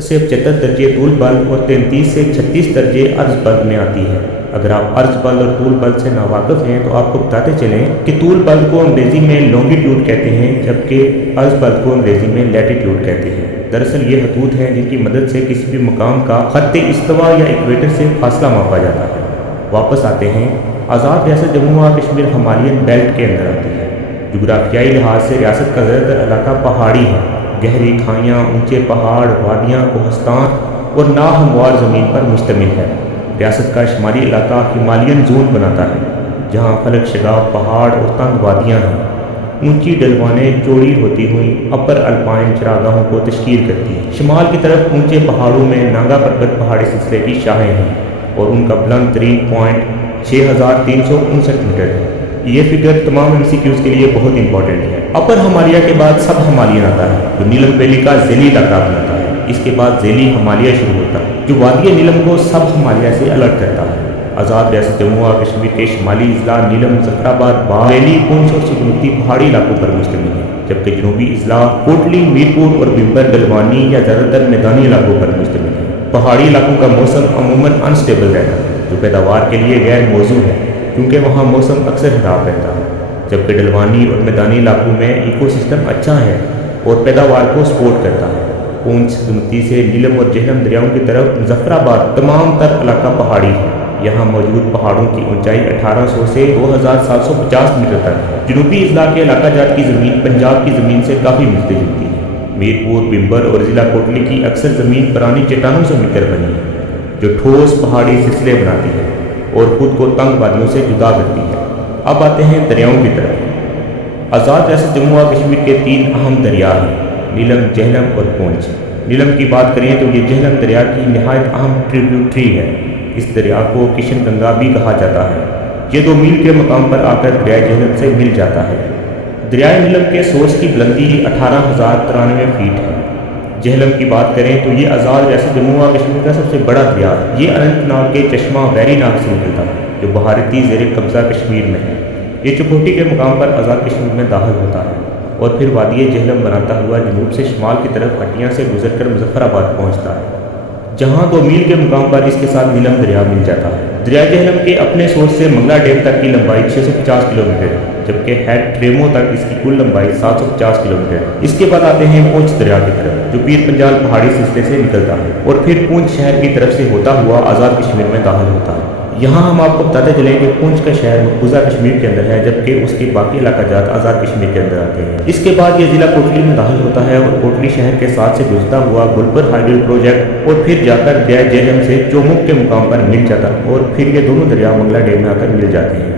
से 75 दर्जे तूल बल्द और 33 से 36 दर्जे अर्ज बल्द में आती है। अगर आप अर्ज बल्द और तूल बल्द से नावाकिफ़ हैं तो आपको बताते चलें कि तूल बल्द को अंग्रेज़ी में लॉन्गिट्यूड कहते हैं, जबकि अर्ज बल्द को अंग्रेज़ी में लैटिट्यूड कहते हैं। दरअसल ये हदूद हैं जिनकी मदद से किसी भी मकाम का खत्ते इस्तवा या इक्वेटर से फासला मापा जाता है। वापस आते हैं, आज़ाद रियासत जम्मू और कश्मीर हिमालयन बेल्ट के अंदर आती है। जोग्राफियाई लिहाज से रियासत का ज़्यादातर इलाका पहाड़ी है। गहरी खाइयाँ, ऊंचे पहाड़, वादियाँ, कोहस्तान और नाहमवार ज़मीन पर मुश्तमिल है। रियासत का शुमाली इलाका हिमालयन जोन बनाता है, जहाँ फलक शगाफ पहाड़ और तंग वादियाँ हैं। ऊंची ढलवानें चौड़ी होती हुई अपर अल्पाइन चरागाहों को तश्कील करती हैं। शुमाल की तरफ ऊंचे पहाड़ों में नांगा पर्वत पहाड़ी सिलसिले की शाखें हैं और उनका बुलंद तरीन पॉइंट 6359 मीटर है। ये फिगर तमाम MCQs के लिए बहुत इंपॉर्टेंट है। अपर हिमालय के बाद सब हिमालयन आता है, जो नीलम वैली का ज़ेली इलाका बनाता है। इसके बाद ज़ेली हिमालय शुरू होता है, जो वादी नीलम को सब हिमालय से अलग करता है। आज़ाद रियासत जम्मू और कश्मीर के शुमाली अजला नीलम, जफराबाद, बारेली, पुंछ और सुगनती पहाड़ी इलाकों पर मुश्तमिल है, जबकि जनूबी अजला कोटली, मीरपुर और बिम्बर गलवानी या ज़्यादातर मैदानी इलाकों पर मुश्तमिल है। पहाड़ी इलाकों का मौसम अमूमन अनस्टेबल रहता है, जो पैदावार के लिए गैर मौजू है, क्योंकि वहाँ मौसम अक्सर खराब रहता है। जबकि ढलवानी और मैदानी इलाकों में इकोसिस्टम अच्छा है और पैदावार को सपोर्ट करता है। पूंछ, सुनती से नीलम और जहलम दरियाओं की तरफ मुजफ्फराबाद तमाम तर इलाका पहाड़ी है। यहाँ मौजूद पहाड़ों की ऊंचाई 1800 से 2750 मीटर तक है। जनूबी अजला के इलाका जात की ज़मीन पंजाब की ज़मीन से काफ़ी मिलती जुलती है। मीरपुर, बिम्बर और ज़िला कोटली की अक्सर ज़मीन पुरानी चट्टानों से मिलकर बनी है, जो ठोस पहाड़ी सिलसिले बनाती है और ख़ुद को तंग वादियों से जुदा करती है। अब आते हैं दरियाओं की तरफ। आज़ाद रियासत जम्मू और कश्मीर के 3 अहम दरिया हैं, नीलम, जहलम और पूंछ। नीलम की बात करें तो ये जहलम दरिया की नहायत अहम ट्रिब्यूटरी है। इस दरिया को किशन गंगा भी कहा जाता है। ये 2 मील के मकाम पर आकर दरिया जहलम से मिल जाता है। दरिया नीलम के सोर्स की बुलंदी 18,093 फीट है। जहलम की बात करें तो ये आज़ाद रियासत जम्मू और कश्मीर का सबसे बड़ा दरिया है। ये अनंतनाग के चश्मा वैरी नाग से निकलता है, जो भारतीय ज़ेर कब्ज़ा कश्मीर में है। ये चुकोटी के मुकाम पर आज़ाद कश्मीर में दाखिल होता है और फिर वादी जहलम बनाता हुआ जनूब से शुमाल की तरफ हटियाँ से गुजरकर मुजफ्फराबाद पहुँचता है, जहाँ 2 मील के मुकाम पर इसके साथ नीलम दरिया मिल जाता है। दरिया जहलम के अपने सोर्स से मंगला डैम तक की लंबाई 650 किलोमीटर है, जबकि हेड ट्रेमो तक इसकी कुल लंबाई 750 किलोमीटर है। इसके बाद आते हैं पूंछ दरिया की तरफ, जो पीर पंजाल पहाड़ी सिलसिले से निकलता है और फिर पूंछ शहर की तरफ से होता हुआ आज़ाद कश्मीर में दाखिल होता है। यहाँ हम आपको बताते चलें कि पूंछ का शहर मकबूजा कश्मीर के अंदर है, जबकि उसके बाकी इलाका जात आज़ाद कश्मीर के अंदर आते हैं। इसके बाद ये ज़िला कोटली में दाखिल होता है और कोटली शहर के साथ से गुजरता हुआ गुलपर हाइडल प्रोजेक्ट और फिर जाकर दरिया जहलम से चोमुक के मुकाम पर मिल जाता है और फिर ये दोनों दरिया मंगला डैम में आकर मिल जाते हैं।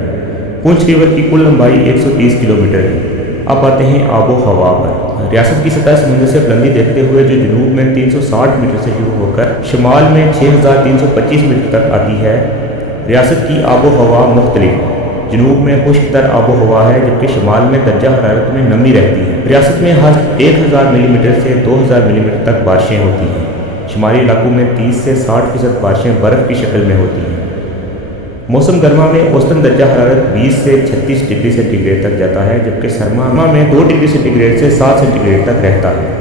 पूंछ रिवर की कुल लंबाई 130 किलोमीटर है। अब आते हैं आबो हवा पर। रियासत की सतह समुद्र से बुलंदी देखते हुए जो जनूब में 360 मीटर से शुरू होकर शुमाल में 6325 मीटर तक आती है। रियासत की आबो हवा मुख्तलिफ है। जनूब में खुश्क-तर आबो हवा है, जबकि शुमाल में दर्जा हरारत में नमी रहती है। रियासत में हर 1000 मिलीमीटर से 2000 मिलीमीटर तक बारिशें होती हैं। शुमाली इलाकों में 30 से 60% बारिशें बर्फ़ की शक्ल में होती हैं। मौसम गर्मा में औसतन दर्जा हरारत 20 से 36 डिग्री सेंटीग्रेड तक जाता है, जबकि सरमा में 2 डिग्री सेंटीग्रेड से 7 सेंटीग्रेड तक रहता है।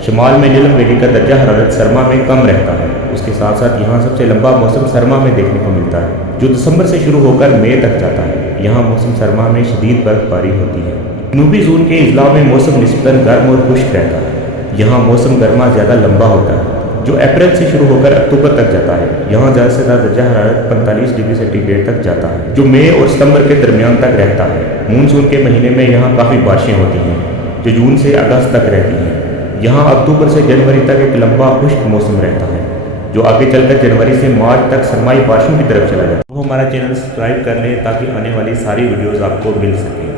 शुमाल में नीलम वैली का दर्जा हरारत सरमा में कम रहता है। उसके साथ साथ यहाँ सबसे लंबा मौसम सरमा में देखने को मिलता है, जो दिसंबर से शुरू होकर मई तक जाता है। यहाँ मौसम सरमा में शदीद बर्फबारी होती है। जनूबी जोन के अजला में मौसम निस्बतन गर्म और खुश्क रहता है। यहाँ मौसम गर्मा ज़्यादा लंबा होता है, जो अप्रैल से शुरू होकर अक्टूबर तक जाता है। यहाँ ज़्यादा से ज़्यादा दर्जा हरारत 45 डिग्री सेंटीग्रेड तक जाता है, जो मई और सितंबर के दरमियान तक रहता है। मानसून के महीने में यहाँ काफ़ी बारिशें होती हैं, जो जून से अगस्त तक रहती हैं। यहाँ अक्टूबर से जनवरी तक एक लंबा खुश्क मौसम रहता है, जो आगे चलकर जनवरी से मार्च तक सरमाई बारिशों की तरफ चला जाता है। वो हमारा चैनल सब्सक्राइब कर लें ताकि आने वाली सारी वीडियोज़ आपको मिल सकें।